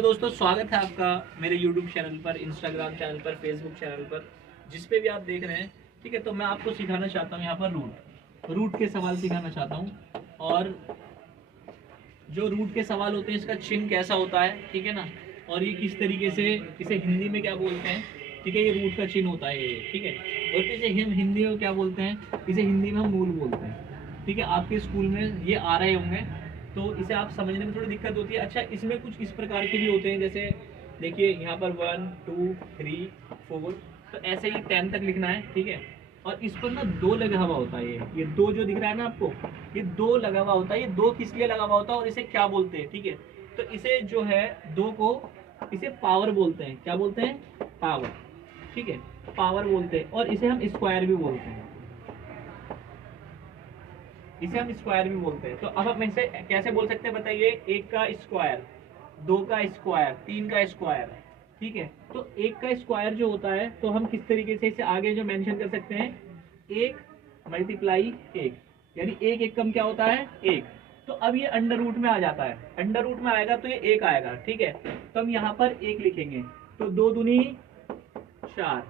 तो दोस्तों स्वागत है आपका मेरे YouTube चैनल पर, इंस्टाग्राम चैनल पर, फेसबुक चैनल पर, जिस पे भी आप देख रहे हैं। ठीक है, तो मैं आपको सिखाना चाहता हूँ यहाँ पर रूट के सवाल सिखाना चाहता हूँ। और जो रूट के सवाल होते हैं इसका चिन्ह कैसा होता है, ठीक है ना, और ये किस तरीके से, इसे हिंदी में क्या बोलते हैं, ठीक है, ये रूट का चिन्ह होता है ये, ठीक है। और इसे हम हिंदी में क्या बोलते हैं, इसे हिंदी में हम मूल बोलते हैं, ठीक है। आपके स्कूल में ये आ रहे होंगे तो इसे आप समझने में थोड़ी दिक्कत होती है। अच्छा, इसमें कुछ इस प्रकार के भी होते हैं, जैसे देखिए यहाँ पर 1 2 3 4, तो ऐसे ही 10 तक लिखना है, ठीक है। और इस पर ना 2 लगा हुआ होता है, ये 2 जो दिख रहा है ना आपको, ये 2 लगा हुआ होता है। ये 2 किस लिए लगा हुआ होता है और इसे क्या बोलते हैं, ठीक है। तो इसे जो है 2 को इसे पावर बोलते हैं। क्या बोलते हैं? पावर, ठीक है, पावर बोलते हैं। और इसे हम स्क्वायर भी बोलते हैं, इसे हम स्क्वायर भी बोलते हैं। तो अब हम इसे कैसे बोल सकते हैं बताइए? 1 का स्क्वायर, 2 का स्क्वायर, 3 का स्क्वायर, ठीक है। तो 1 का स्क्वायर जो होता है, तो हम किस तरीके से इसे आगे जो मेंशन कर सकते हैं, 1 मल्टीप्लाई 1, यानी 1 1 कम क्या होता है? 1। तो अब ये अंडर रूट में आ जाता है, अंडर रूट में आएगा तो ये 1 आएगा, ठीक है। तो हम यहाँ पर 1 लिखेंगे, तो 2 दूनी 4।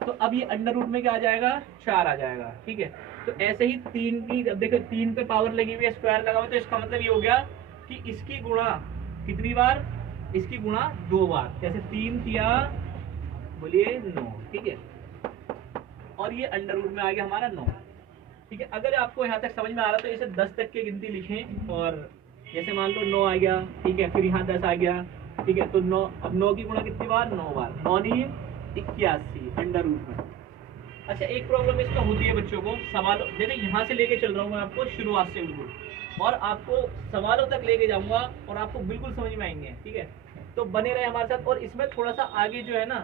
तो अब ये अंडर रूट में क्या आ जाएगा? 4 आ जाएगा, ठीक है। तो ऐसे ही 3 की, अब देखो 3 पे पावर लगी हुई है, स्क्वायर लगा हुआ, तो इसका मतलब ये हो गया कि इसकी गुणा कितनी बार? इसकी गुणा 2 बार। जैसे 3 किया, बोलिए 9, ठीक है। और ये अंडर रूट में आ गया हमारा 9, ठीक है। अगर आपको यहाँ तक समझ में आ रहा तो इसे 10 तक की गिनती लिखें। और जैसे मान लो 9 आ गया, ठीक है, फिर यहाँ 10 आ गया, ठीक है। तो 9, अब 9 की गुणा कितनी बार? 9 बार। 9 नहीं 81 अंडर रूट में। अच्छा, एक प्रॉब्लम इसमें होती है बच्चों को, सवाल देखिए यहाँ से लेके चल रहा हूँ मैं आपको शुरुआत से बिल्कुल, और आपको सवालों तक लेके जाऊंगा और आपको बिल्कुल समझ में आएंगे, ठीक है। तो बने रहे हमारे साथ। और इसमें थोड़ा सा आगे जो है ना,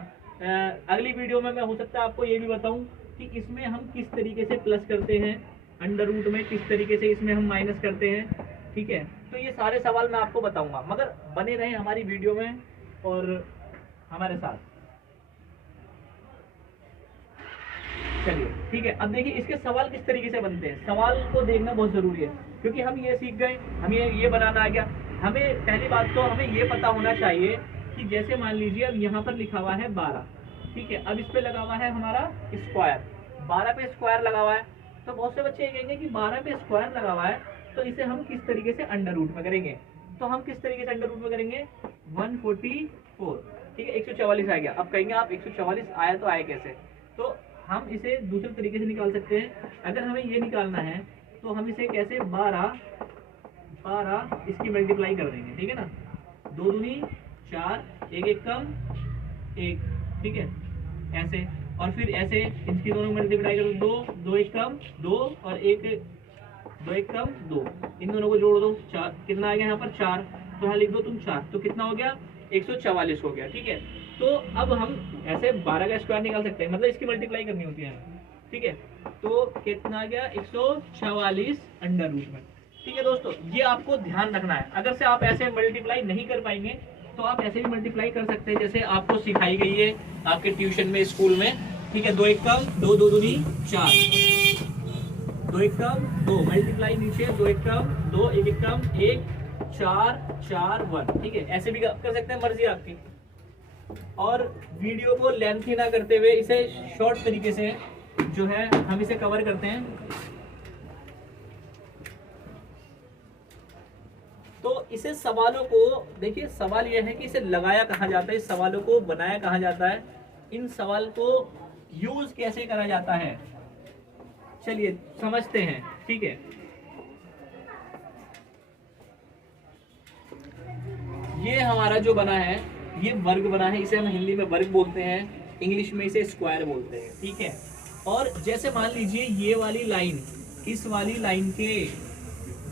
अगली वीडियो में मैं हो सकता है आपको ये भी बताऊं कि इसमें हम किस तरीके से प्लस करते हैं, अंडर रूट में किस तरीके से इसमें हम माइनस करते हैं, ठीक है। तो ये सारे सवाल मैं आपको बताऊंगा, मगर बने रहे हमारी वीडियो में और हमारे साथ। चलिए, ठीक है। अब देखिए इसके सवाल किस तरीके से बनते हैं, सवाल को देखना बहुत जरूरी है, क्योंकि हम ये सीख गए, हम ये बनाना आ गया। हमें पहली बात तो हमें ये पता होना चाहिए कि जैसे मान लीजिए अब यहाँ पर लिखा हुआ है 12, ठीक है। अब इस पे लगा हुआ है हमारा स्क्वायर, 12 पे स्क्वायर लगा हुआ है। तो बहुत से बच्चे कहेंगे कि 12 पे स्क्वायर लगा हुआ है, तो इसे हम किस तरीके से अंडर रूट में करेंगे। तो हम किस तरीके से अंडर रूट में करेंगे? 144, ठीक है, 144 आ गया। अब कहेंगे आप 144 आया तो आया कैसे? तो हम इसे दूसरे तरीके से निकाल सकते हैं। अगर हमें ये निकालना है तो हम इसे कैसे, 12 इसकी मल्टीप्लाई कर देंगे, ठीक है ना। 2 दूनी 4, 1 1 कम 1, ठीक है, ऐसे। और फिर ऐसे इसकी दोनों मल्टीप्लाई करो, 2 2 1 कम 2, और 1 2 1 कम 2, इन दोनों को जोड़ दो, 4 कितना आ गया यहाँ पर? 4। तो यहाँ लिख दो तुम 4, तो कितना हो गया? 144 हो गया, ठीक है। तो अब हम ऐसे 12 का स्क्वायर निकाल सकते हैं, मतलब इसकी मल्टीप्लाई करनी होती है, ठीक है। तो कितना आ गया? 144 अंडर रूट में, ठीक है। दोस्तों ये आपको ध्यान रखना है, अगर से आप ऐसे मल्टीप्लाई नहीं कर पाएंगे तो आप ऐसे भी मल्टीप्लाई कर सकते हैं, जैसे आपको सिखाई गई है आपके ट्यूशन में, स्कूल में, ठीक है। 2 1 कम 2, 2 दूनी 4, 2 1 कम 2, मल्टीप्लाई नीचे, 2 1 कम 2, 1 1 कम 1, 4 4 1, ठीक है। ऐसे भी कर सकते हैं, मर्जी आपकी। और वीडियो को लेंथी ना करते हुए इसे शॉर्ट तरीके से जो है हम इसे कवर करते हैं। तो इसे सवालों को देखिए, सवाल यह है कि इसे लगाया कहाँ जाता है, इस सवालों को बनाया कहाँ जाता है, इन सवाल को यूज कैसे करा जाता है, चलिए समझते हैं, ठीक है। ये हमारा जो बना है, ये वर्ग बना है, इसे हम हिंदी में वर्ग बोलते हैं, इंग्लिश में इसे स्क्वायर बोलते हैं, ठीक है। और जैसे मान लीजिए ये वाली लाइन इस वाली लाइन के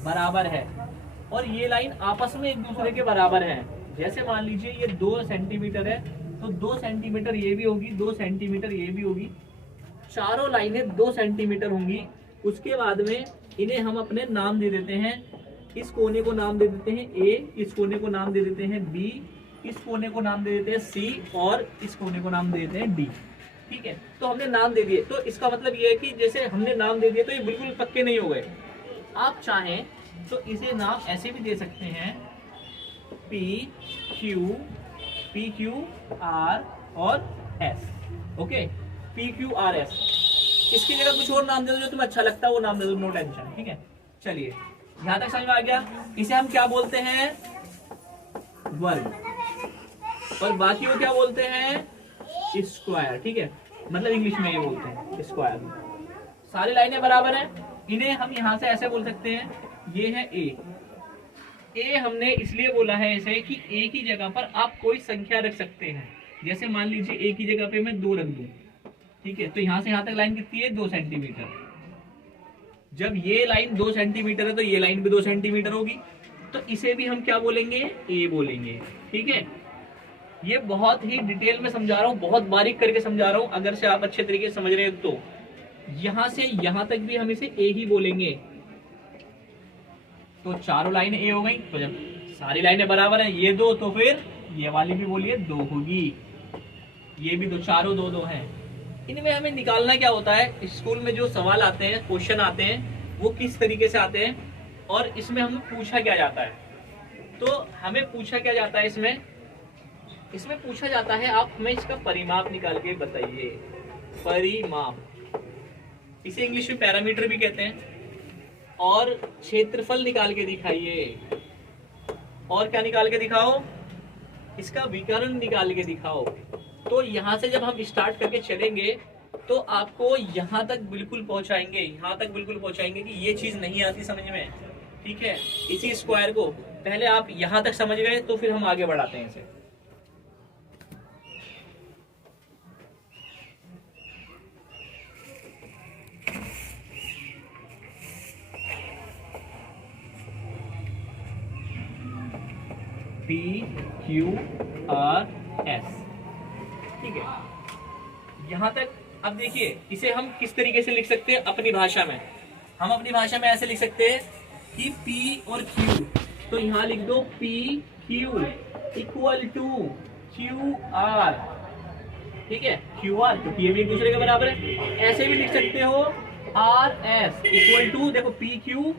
बराबर है, और ये लाइन आपस में एक दूसरे के बराबर है। जैसे मान लीजिए ये 2 सेंटीमीटर है, तो 2 सेंटीमीटर ये भी होगी, 2 सेंटीमीटर ये भी होगी, चारों लाइनें 2 सेंटीमीटर होंगी। उसके बाद में इन्हें हम अपने नाम दे देते हैं, इस कोने को नाम दे देते हैं ए, इस कोने को नाम दे देते हैं बी, इस कोने को नाम दे देते हैं सी, और इस कोने को नाम दे देते हैं डी, ठीक है। तो हमने नाम दे दिए, तो इसका मतलब ये है कि जैसे हमने नाम दे दिए तो ये बिल्कुल पक्के नहीं हो गए। आप चाहें तो इसे नाम ऐसे भी दे सकते हैं, पी क्यू आर और S. Okay, P Q R S. इसकी जगह कुछ और नाम दे दो जो तुम्हें अच्छा लगता है, वो नाम दे दो, नो टेंशन। ठीक है, चलिए यहां तक समझ में आ गया। इसे हम क्या बोलते हैं? वर्ग। और बाकी वो क्या बोलते हैं? स्क्वायर। ठीक है, मतलब इंग्लिश में ये बोलते हैं स्क्वायर। सारी लाइनें बराबर हैं, इन्हें हम यहां से ऐसे बोल सकते हैं, ये है ए हमने इसलिए बोला है ऐसे कि ए की जगह पर आप कोई संख्या रख सकते हैं। जैसे मान लीजिए ए की जगह पे मैं 2 रख दूं, ठीक है, तो यहां से यहां तक लाइन कितनी है? 2 सेंटीमीटर। जब ये लाइन 2 सेंटीमीटर है तो ये लाइन भी 2 सेंटीमीटर होगी, तो इसे भी हम क्या बोलेंगे? ए बोलेंगे। ठीक है, ये बहुत ही डिटेल में समझा रहा हूँ, बहुत बारीक करके समझा रहा हूँ। अगर से आप अच्छे तरीके से समझ रहे हैं तो यहां से यहां तक भी हम इसे ए ही बोलेंगे। तो चारों लाइनें ए हो गई। तो जब सारी लाइनें बराबर हैं, ये 2, तो फिर ये वाली भी बोलिए 2 होगी, ये भी 2, चारों 2 2 हैं। इनमें हमें निकालना क्या होता है? स्कूल में जो सवाल आते हैं, क्वेश्चन आते हैं, वो किस तरीके से आते हैं और इसमें हमें पूछा क्या जाता है? तो हमें पूछा क्या जाता है इसमें पूछा जाता है, आप हमें इसका परिमाप निकाल के बताइए। परिमाप, इसे इंग्लिश में पैरामीटर भी कहते हैं। और क्षेत्रफल निकाल के दिखाइए। और क्या निकाल के दिखाओ? इसका विकर्ण निकाल के दिखाओ। तो यहां से जब हम स्टार्ट करके चलेंगे तो आपको यहां तक बिल्कुल पहुंचाएंगे, यहां तक बिल्कुल पहुंचाएंगे कि ये चीज नहीं आती समझ में। ठीक है, इसी स्क्वायर को पहले आप यहां तक समझ गए तो फिर हम आगे बढ़ाते हैं इसे। P Q R S. ठीक है, यहां तक। अब देखिए इसे हम किस तरीके से लिख सकते हैं अपनी भाषा में? हम अपनी भाषा में ऐसे लिख सकते हैं कि P और Q, तो यहां लिख दो P Q equal to Q R। ठीक है, Q R, क्योंकि ये भी एक दूसरे के बराबर है। ऐसे भी लिख सकते हो R S इक्वल टू, देखो P Q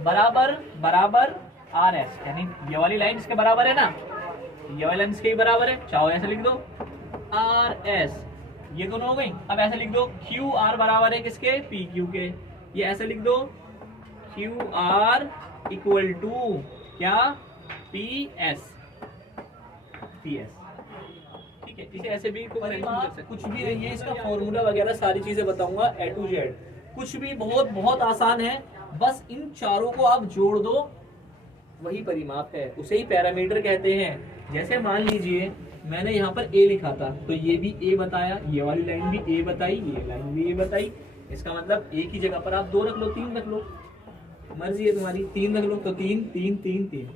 बराबर बराबर आर एस, यानी ये वाली लाइन इसके बराबर है ना, ये वाली लाइन इसके बराबर है। चाहो ऐसे लिख दो आर एस, ये दोनों हो गई। अब ऐसे लिख दो क्यू आर बराबर है किसके? पी क्यू के। ये ऐसे लिख दो क्यू आर इक्वल टू क्या? P S. ठीक है, इसे ऐसे भी कुछ भी है, ये इसका फॉर्मूला वगैरह सारी चीजें बताऊंगा A to Z। कुछ भी बहुत बहुत आसान है, बस इन चारों को आप जोड़ दो, वही परिमाप है, उसे ही पैरामीटर कहते हैं। जैसे मान लीजिए मैंने यहाँ पर ए लिखा था, तो ये भी ए बताया, ये वाली लाइन भी ए बताई, ये लाइन भी ए बताई। इसका मतलब ए की जगह पर आप 2 रख लो, 3 रख लो, मर्जी है तुम्हारी। 3 रख लो तो 3 3 3 3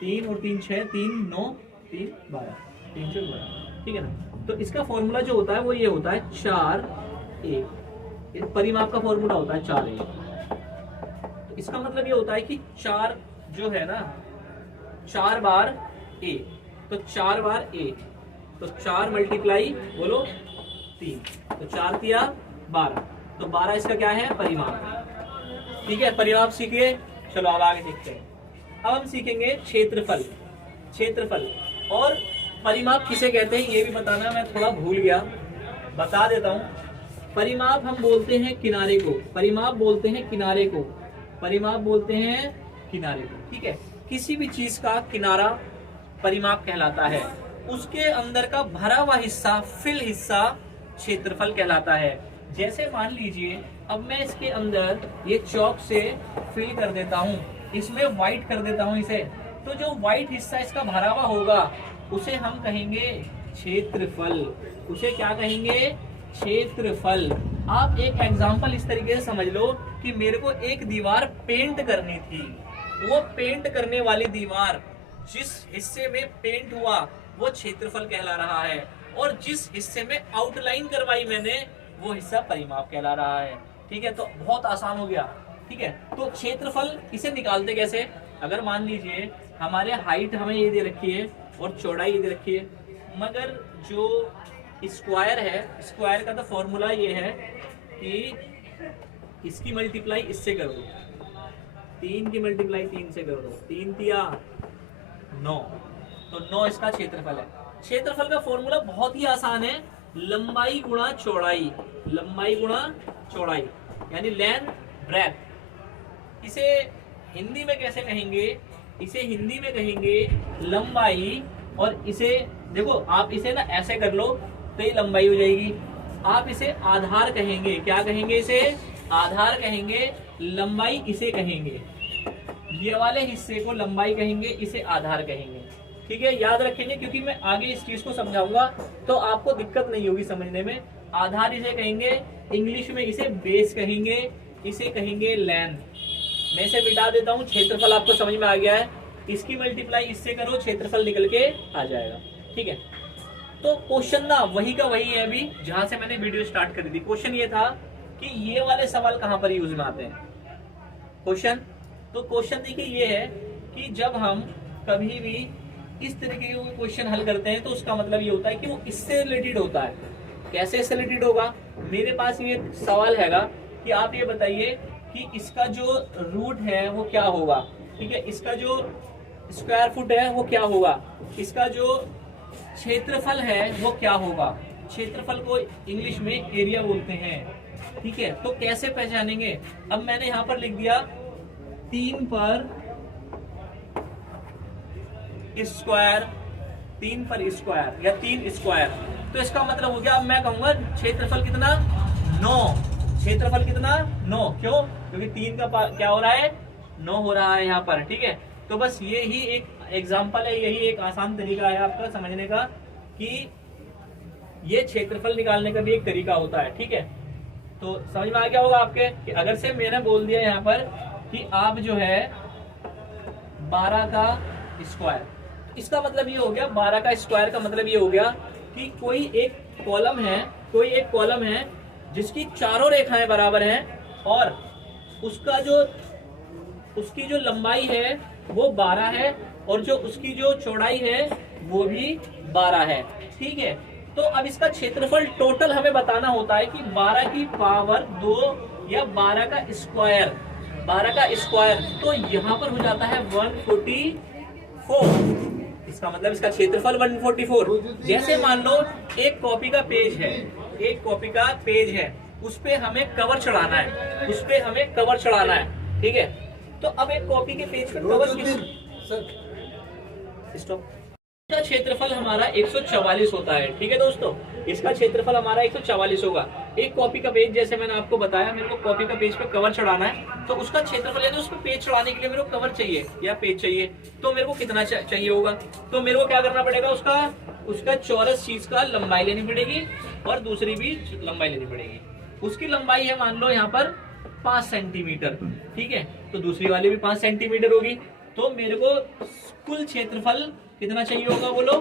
3 और 3 6, 3 9 3 12, 3 से 12। ठीक है ना? तो इसका फॉर्मूला जो होता है वो ये होता है 4a। परिमाप का फॉर्मूला होता है 4a। तो इसका मतलब ये होता है कि 4 जो है ना, 4 बार a, तो 4 बार a, तो 4 मल्टीप्लाई बोलो 3, तो 4 दिया 12, तो 12 इसका क्या है? परिमाप। ठीक है, परिमाप सीखिए। चलो अब आगे सीखते हैं। अब हम सीखेंगे क्षेत्रफल। क्षेत्रफल और परिमाप किसे कहते हैं ये भी बताना, मैं थोड़ा भूल गया, बता देता हूं। परिमाप हम बोलते हैं किनारे को, परिमाप बोलते हैं किनारे को, परिमाप बोलते हैं किनारे को। ठीक है, किसी भी चीज का किनारा परिमाप कहलाता है। उसके अंदर का भरा हुआ हिस्सा, फिल हिस्सा क्षेत्रफल कहलाता है। जैसे मान लीजिए अब मैं इसके अंदर ये चौक से फिल कर देता हूँ, इसमें व्हाइट कर देता हूँ इसे, तो जो व्हाइट हिस्सा इसका भरा हुआ होगा उसे हम कहेंगे क्षेत्रफल। उसे क्या कहेंगे? क्षेत्रफल। आप एक एग्जांपल इस तरीके से समझ लो कि मेरे को एक दीवार पेंट करनी थी, वो पेंट करने वाली दीवार जिस हिस्से में पेंट हुआ वो क्षेत्रफल कहला रहा है, और जिस हिस्से में आउटलाइन करवाई मैंने वो हिस्सा परिमाप कहला रहा है। ठीक है, तो बहुत आसान हो गया। ठीक है, तो क्षेत्रफल इसे निकालते कैसे? अगर मान लीजिए हमारे हाइट हमें ये दे रखी है और चौड़ाई ये दे रखी है, मगर जो स्क्वायर है, स्क्वायर का तो फॉर्मूला ये है कि इसकी मल्टीप्लाई इससे कर दो, 3 की मल्टीप्लाई 3 से कर दो, 3 तिया 9, तो 9 इसका क्षेत्रफल है। क्षेत्रफल का फॉर्मूला बहुत ही आसान है, लंबाई गुणा चौड़ाई, लंबाई गुणा चौड़ाई यानी लेंथ ब्रेथ। इसे हिंदी में कैसे कहेंगे, इसे हिंदी में कहेंगे लंबाई, और इसे देखो आप इसे ना ऐसे कर लो तो ये लंबाई हो जाएगी। आप इसे आधार कहेंगे, क्या कहेंगे, इसे आधार कहेंगे, लंबाई इसे कहेंगे, ये वाले हिस्से को लंबाई कहेंगे, इसे आधार कहेंगे। ठीक है, याद रखेंगे क्योंकि मैं आगे इस चीज को समझाऊंगा तो आपको दिक्कत नहीं होगी समझने में। आधार इसे कहेंगे, इंग्लिश में इसे बेस कहेंगे, इसे कहेंगे लेंथ। मैं इसे मिटा देता हूँ, क्षेत्रफल आपको समझ में आ गया है, इसकी मल्टीप्लाई इससे करो, क्षेत्रफल निकल के आ जाएगा। ठीक है, तो क्वेश्चन ना वही का वही है अभी जहां से मैंने वीडियो स्टार्ट करी थी। क्वेश्चन ये था कि ये वाले सवाल कहां पर यूज में आते हैं क्वेश्चन। तो क्वेश्चन देखिए ये है कि जब हम कभी भी इस तरीके के क्वेश्चन हल करते हैं तो उसका मतलब ये होता है कि वो इससे रिलेटेड होता है। कैसे इससे रिलेटेड होगा, मेरे पास ये सवाल हैगा कि आप ये बताइए कि इसका जो रूट है वो क्या होगा। ठीक है, इसका जो स्क्वायर फुट है वो क्या होगा, इसका जो क्षेत्रफल है वो क्या होगा। क्षेत्रफल को इंग्लिश में एरिया बोलते हैं। ठीक है, तो कैसे पहचानेंगे, अब मैंने यहां पर लिख दिया 3 पर स्क्वायर, 3 पर स्क्वायर या 3 स्क्वायर, तो इसका मतलब हो गया, अब मैं कहूंगा क्षेत्रफल कितना 9, क्षेत्रफल कितना 9, क्यों, क्योंकि 3 का क्या हो रहा है 9 हो रहा है यहाँ पर। ठीक है, तो बस ये ही एक एग्जाम्पल है, यही एक आसान तरीका है आपका समझने का कि ये क्षेत्रफल निकालने का भी एक तरीका होता है। ठीक है, तो समझ में आ गया होगा आपके कि अगर से मैंने बोल दिया यहाँ पर कि आप जो है 12 का स्क्वायर, इसका मतलब ये हो गया 12 का स्क्वायर का मतलब ये हो गया कि कोई एक कॉलम है, कोई एक कॉलम है जिसकी चारों रेखाएं बराबर हैं और उसकी जो लंबाई है वो 12 है और जो उसकी जो चौड़ाई है वो भी 12 है। ठीक है, तो अब इसका क्षेत्रफल टोटल हमें बताना होता है कि 12 की पावर 2 या 12 का स्क्वायर, 12 का स्क्वायर, तो यहाँ पर हो जाता है 144। इसका मतलब इसका क्षेत्रफल 144। जैसे मान लो एक कॉपी का पेज है, एक कॉपी का पेज है, उस पे हमें कवर चढ़ाना है, उस पे हमें कवर चढ़ाना है। ठीक है, तो अब एक कॉपी के पेज पे कवर स्टॉप, इसका क्षेत्रफल हमारा 144 होता है। ठीक है दोस्तों, इसका क्षेत्रफल हमारा 144 होगा। एक कॉपी का पेज, जैसे मैंने आपको बताया, मेरे को कॉपी का पेज पे कवर चढ़ाना है, तो उसका क्षेत्रफल यानी उस पर पेज चढ़ाने के लिए मेरे को कवर चाहिए या पेज चाहिए, तो मेरे को कितना चाहिए होगा, तो मेरे को क्या करना पड़ेगा, उसका चौरस चीज का लंबाई लेनी पड़ेगी और दूसरी भी लंबाई लेनी पड़ेगी। उसकी लंबाई है मान लो यहाँ पर 5 सेंटीमीटर। ठीक है, तो दूसरी वाली भी 5 सेंटीमीटर होगी, तो मेरे को कुल क्षेत्रफल कितना चाहिए होगा, बोलो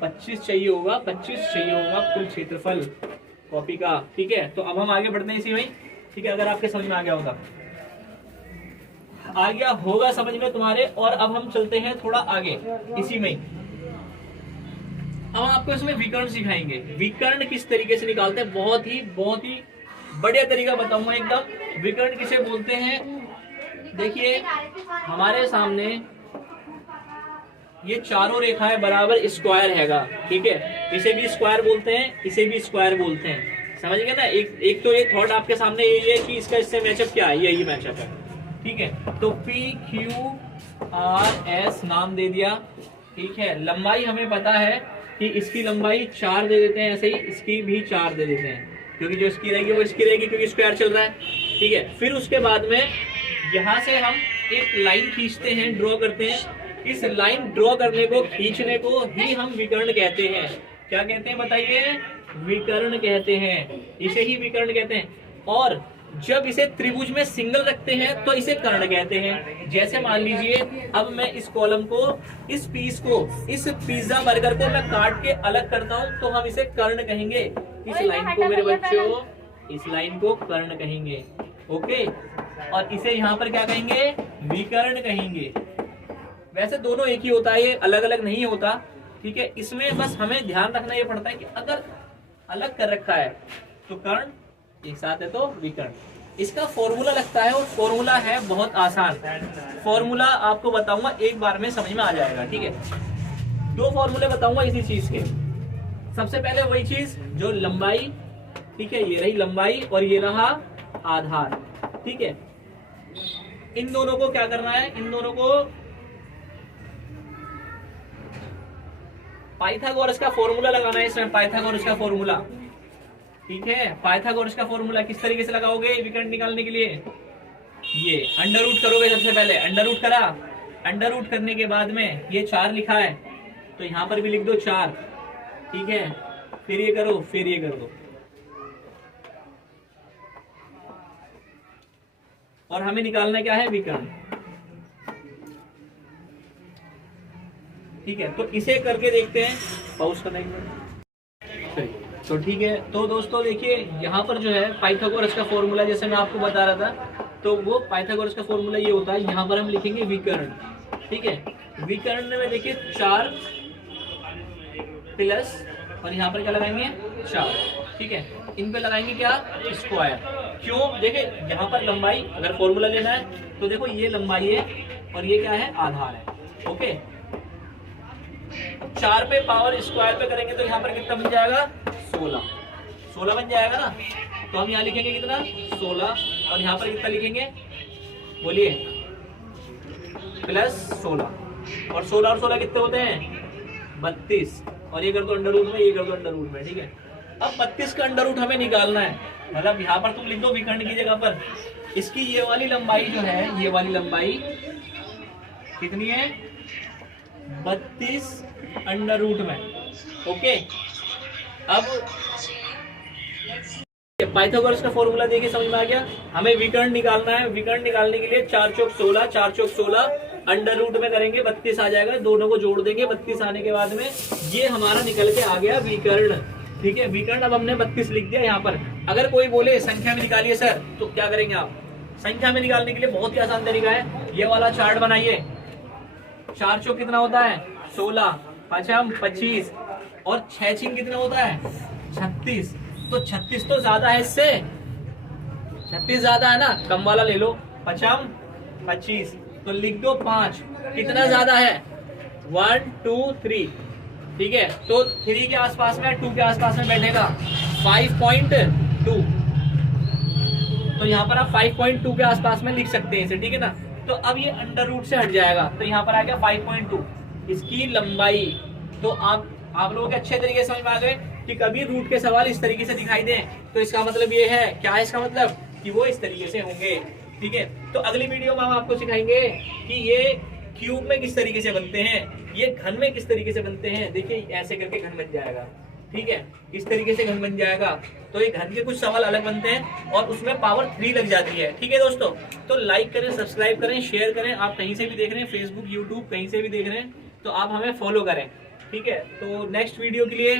25 चाहिए होगा, 25 चाहिए होगा कुल क्षेत्रफल कॉपी का। ठीक है, तो अब हम आगे बढ़ते हैं इसी में। ठीक है, अगर आपके समझ में आ गया होगा, आ गया होगा समझ में तुम्हारे, और अब हम चलते हैं थोड़ा आगे इसी में। अब आपको इसमें विकर्ण सिखाएंगे, विकर्ण किस तरीके से निकालते हैं, बहुत ही बढ़िया तरीका बताऊंगा एकदम। विकर्ण किसे बोलते हैं, देखिए हमारे सामने ये चारों रेखाएं बराबर स्क्वायर हैगा। ठीक है, इसे भी स्क्वायर बोलते हैं, इसे भी स्क्वायर बोलते हैं, समझ गए ना। एक तो ये थॉट आपके सामने ये है कि इसका इससे मैचअप क्या है, यही मैचअप है। ठीक है, तो PQRS नाम दे दिया। ठीक है, लंबाई हमें पता है कि इसकी लंबाई 4 दे देते हैं, ऐसे ही इसकी भी 4 दे देते हैं, क्योंकि जो इसकी रहेगी वो इसकी रहेगी, क्योंकि स्क्वायर चल रहा है। ठीक है, फिर उसके बाद में यहाँ से हम एक लाइन खींचते हैं, ड्रॉ करते हैं। इस लाइन ड्रॉ करने को, खींचने को ही हम विकर्ण कहते हैं। क्या कहते हैं बताइए, विकर्ण कहते हैं, इसे ही विकर्ण कहते हैं। और जब इसे त्रिभुज में सिंगल रखते हैं तो इसे कर्ण कहते हैं। जैसे मान लीजिए अब मैं इस कॉलम को, इस पीस को, इस पिज्जा बर्गर को मैं काट के अलग करता हूं तो हम इसे कर्ण कहेंगे। इस लाइन को मेरे बच्चों, इस लाइन को कर्ण कहेंगे। ओके, और इसे यहाँ पर क्या कहेंगे, विकर्ण कहेंगे। वैसे दोनों एक ही होता है, ये अलग अलग नहीं होता। ठीक है, इसमें बस हमें ध्यान रखना ये पड़ता है कि अगर अलग कर रखा है तो कर्ण, एक साथ है तो विकर्ण। इसका फॉर्मूला लगता है और फॉर्मूला है बहुत आसान। फॉर्मूला आपको बताऊंगा, एक बार में समझ में आ जाएगा। ठीक है, दो फॉर्मूले बताऊंगा इसी चीज के। सबसे पहले वही चीज जो लंबाई, ठीक है, ये रही लंबाई और ये रहा आधार, ठीक है। इन दोनों को क्या करना है, इन दोनों को पाइथागोरस का फॉर्मूला लगाना है इसमें, पाइथागोरस का फॉर्मूला, ठीक है। पाइथागोरस का फॉर्मूला किस तरीके से लगाओगे विकर्ण निकालने के लिए, ये अंडर रूट करोगे सबसे पहले, अंडर रूट करा, अंडर रूट करने के बाद में ये 4 लिखा है तो यहां पर भी लिख दो 4, ठीक है। फिर ये करो, फिर ये कर दो, और हमें निकालना क्या है विकर्ण, ठीक है। तो इसे करके देखते हैं, पॉज करना एक मिनट। तो ठीक है, तो दोस्तों देखिए यहाँ पर जो है पाइथागोरस का फॉर्मूला जैसे मैं आपको बता रहा था, तो वो पाइथागोरस का फॉर्मूला ये होता है, यहाँ पर हम लिखेंगे विकर्ण, ठीक है। विकर्ण में देखिए 4 प्लस और यहाँ पर क्या लगाएंगे 4, ठीक है। इन पे लगाएंगे क्या स्क्वायर, क्यों, देखिए यहाँ पर लंबाई अगर फॉर्मूला लेना है तो देखो ये लंबाई है और ये क्या है आधार है, ओके। 4 पे पावर स्क्वायर पे करेंगे तो यहाँ पर कितना बन जाएगा 16 बन जाएगा ना। तो हम यहाँ लिखेंगे कितना 16 और यहाँ पर कितना लिखेंगे बोलिए प्लस 16 और 16 कितने होते हैं 32 और ये कर दो अंडर रूट में, ये कर दो अंडर रूट में, ठीक है। अब 32 का अंडर रूट हमें निकालना है, मतलब यहाँ पर तुम लिख दो विकर्ण की जगह पर इसकी ये वाली लंबाई जो है, ये वाली लंबाई कितनी है 32 अंडर रूट में, ओके। अब पाइथागोरस का फॉर्मूला देखिए समझ में आ गया, हमें विकर्ण निकालना है। विकर्ण निकालने के लिए 4 चौक 16, 4 चौक 16 अंडर रूट में करेंगे 32 आ जाएगा, दोनों को जोड़ देंगे, 32 आने के बाद में ये हमारा निकल के आ गया विकर्ण, ठीक है। विकर्ण अब हमने 32 लिख दिया यहाँ पर। अगर कोई बोले संख्या में निकालिए सर, तो क्या करेंगे आप, संख्या में निकालने के लिए बहुत ही आसान तरीका है, ये वाला चार्ट बनाइए। 4 चौक कितना होता है 16, 5 25 और 6 छीन कितना होता है 36, तो 36 तो ज्यादा है इससे, 36 ज्यादा है ना, कम वाला ले लो, 5 25 तो लिख दो 5, कितना ज्यादा है 1 2 3, ठीक है। तो 3 के आसपास में 2 के आसपास में बैठेगा 5.2, तो यहाँ पर आप 5.2 के आसपास में लिख सकते हैं इसे, ठीक है ना। तो अब ये अंडर रूट से हट जाएगा, तो यहाँ पर आ गया 5.2 इसकी लंबाई। तो आप लोगों के अच्छे तरीके से समझ में आ गए कि कभी रूट के सवाल इस तरीके से दिखाई दें तो इसका मतलब ये है, क्या है इसका मतलब कि वो इस तरीके से होंगे, ठीक है। तो अगली वीडियो में हम आपको सिखाएंगे कि ये क्यूब में किस तरीके से बनते हैं, ये घन में किस तरीके से बनते हैं। देखिए ऐसे करके घन बन जाएगा, ठीक है, इस तरीके से घन बन जाएगा। तो ये घन के कुछ सवाल अलग बनते हैं और उसमें पावर 3 लग जाती है, ठीक है दोस्तों। तो लाइक करें, सब्सक्राइब करें, शेयर करें। आप कहीं से भी देख रहे हैं, फेसबुक यूट्यूब कहीं से भी देख रहे हैं तो आप हमें फॉलो करें, ठीक है। तो नेक्स्ट वीडियो के लिए,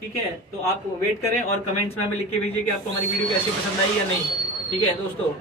ठीक है, तो आप वेट करें और कमेंट्स में हमें लिख के भेजिए कि आपको हमारी वीडियो कैसी पसंद आई या नहीं, ठीक है दोस्तों।